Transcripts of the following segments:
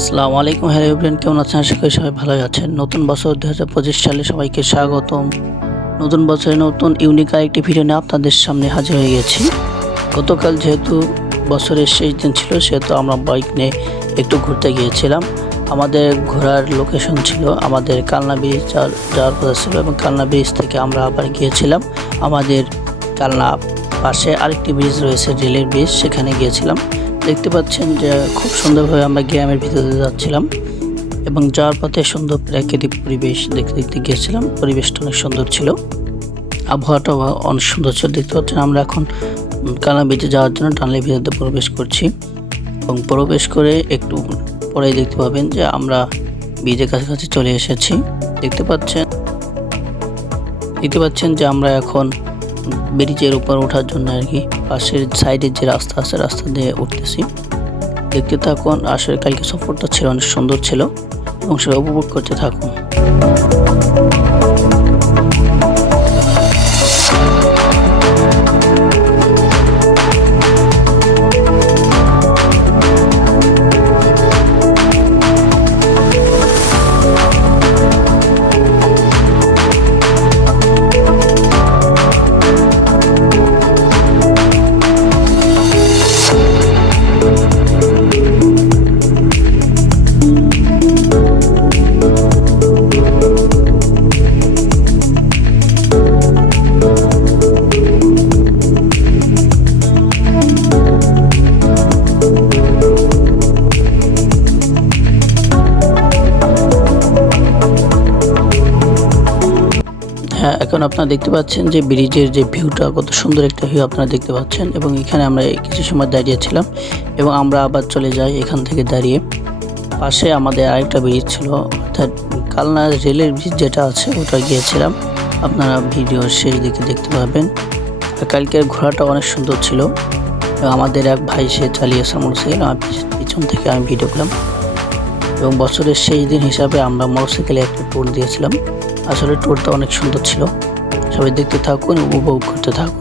আসসালামু আলাইকুম। Hello everyone, কেমন আছেন? আশা করি সবাই ভালোই আছেন। নতুন বছর 2025 সালে সবাইকে স্বাগতম। নতুন বছরে নতুন ইউনিক আরেকটি ভিডিও নিয়ে আপনাদের সামনে হাজির হয়ে গেছি। গতকাল যেহেতু বছরের শেষ দিন ছিল, সেহেতু আমরা বাইক নিয়ে একটু ঘুরতে গিয়েছিলাম। আমাদের ঘোরার লোকেশন ছিল আমাদের কালনা ব্রিজ যাওয়ার কথা ছিল, এবং কালনা ব্রিজ থেকে আমরা আবার গিয়েছিলাম আমাদের কালনা পাশে আরেকটি ব্রিজ রয়েছে, রেলের ব্রিজ, সেখানে গিয়েছিলাম। দেখতে পাচ্ছেন যে খুব সুন্দরভাবে আমরা গ্রামের ভিতরে যাচ্ছিলাম এবং যাওয়ার পথে সুন্দর প্রাকৃতিক পরিবেশ দেখতে দেখতে গিয়েছিলাম। পরিবেশটা অনেক সুন্দর ছিল, আবহাওয়াটাও অনেক সুন্দর ছিল। দেখতে পাচ্ছেন আমরা এখন কালনা ব্রিজে যাওয়ার জন্য টানেলের ভিতরে প্রবেশ করছি, এবং প্রবেশ করে একটু পরেই দেখতে পাবেন যে আমরা ব্রিজের কাছাকাছি চলে এসেছি। দেখতে পাচ্ছেন যে আমরা এখন ব্রিজের উপর ওঠার জন্য আর কি পাশের সাইডের যে রাস্তা আছে, রাস্তা দিয়ে উঠতেছি। দেখতে থাকুন। আসলে কালকে সফরটা ছিল অনেক সুন্দর ছিল, এবং সেটা উপভোগ করতে থাকুন। হ্যাঁ, এখন আপনারা দেখতে পাচ্ছেন যে ব্রিজের যে ভিউটা, কত সুন্দর একটা ভিউ আপনারা দেখতে পাচ্ছেন। এবং এখানে আমরা কিছু সময় দাঁড়িয়েছিলাম এবং আমরা আবার চলে যাই এখান থেকে দাঁড়িয়ে। পাশে আমাদের আরেকটা ব্রিজ ছিল, অর্থাৎ কালনা রেলের ব্রিজ যেটা আছে, ওটা গিয়েছিলাম। আপনারা ভিডিও শেষ দিকে দেখতে পাবেন। কালকের ঘোরাটা অনেক সুন্দর ছিল। আমাদের এক ভাই সে চালিয়েছে মোটরসাইকেল, আমার পিছন থেকে আমি ভিডিও করলাম। এবং বছরের শেষ দিন হিসাবে আমরা মোটরসাইকেলে একটা ট্যুর দিয়েছিলাম। আসলে ট্যুরটা অনেক সুন্দর ছিল। সবাই দেখতে থাকুন, উপভোগ করতে থাকুন।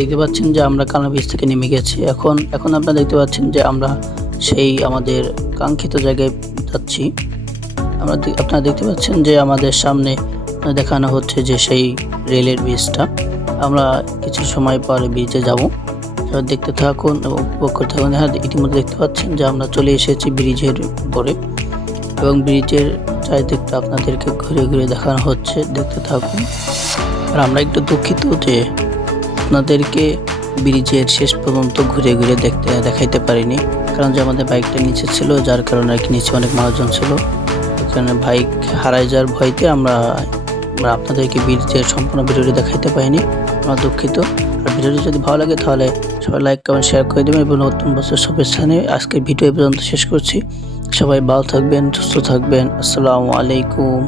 দেখতে পাচ্ছেন যে আমরা কালনা ব্রিজ থেকে নেমে গেছি। এখন আপনারা দেখতে পাচ্ছেন যে আমরা সেই আমাদের কাঙ্ক্ষিত জায়গায় যাচ্ছি। আপনারা দেখতে পাচ্ছেন যে আমাদের সামনে দেখানো হচ্ছে যে সেই রেলের ব্রিজটা। আমরা কিছু সময় পরে ব্রিজে যাব। সবাই দেখতে থাকুন এবং উপভোগ করতে থাকুন। হ্যাঁ, ইতিমধ্যে দেখতে পাচ্ছেন যে আমরা চলে এসেছি ব্রিজের উপরে, এবং ব্রিজের চারিদিকটা আপনাদেরকে ঘুরে ঘুরে দেখানো হচ্ছে। দেখতে থাকুন। আর আমরা একটু দুঃখিত যে আপনাদেরকে ব্রিজের শেষ পর্যন্ত ঘুরে ঘুরে দেখাইতে পারিনি, কারণ যে আমাদের বাইকটা নিচে ছিল, যার কারণে আর কি নিচে অনেক মানুষজন ছিল। ওখানে বাইক হারাই যাওয়ার ভয়তে আমরা আপনাদেরকে ব্রিজের সম্পূর্ণ ভিডিওটি দেখাইতে পারিনি। আমরা দুঃখিত। আর ভিডিওটি যদি ভালো লাগে তাহলে সবাই লাইক, কমেন্ট, শেয়ার করে দেবেন এবং নতুন বছর শুভেচ্ছা নিয়ে আজকের ভিডিও এই পর্যন্ত শেষ করছি। সবাই ভালো থাকবেন, সুস্থ থাকবেন। আসসালামু আলাইকুম।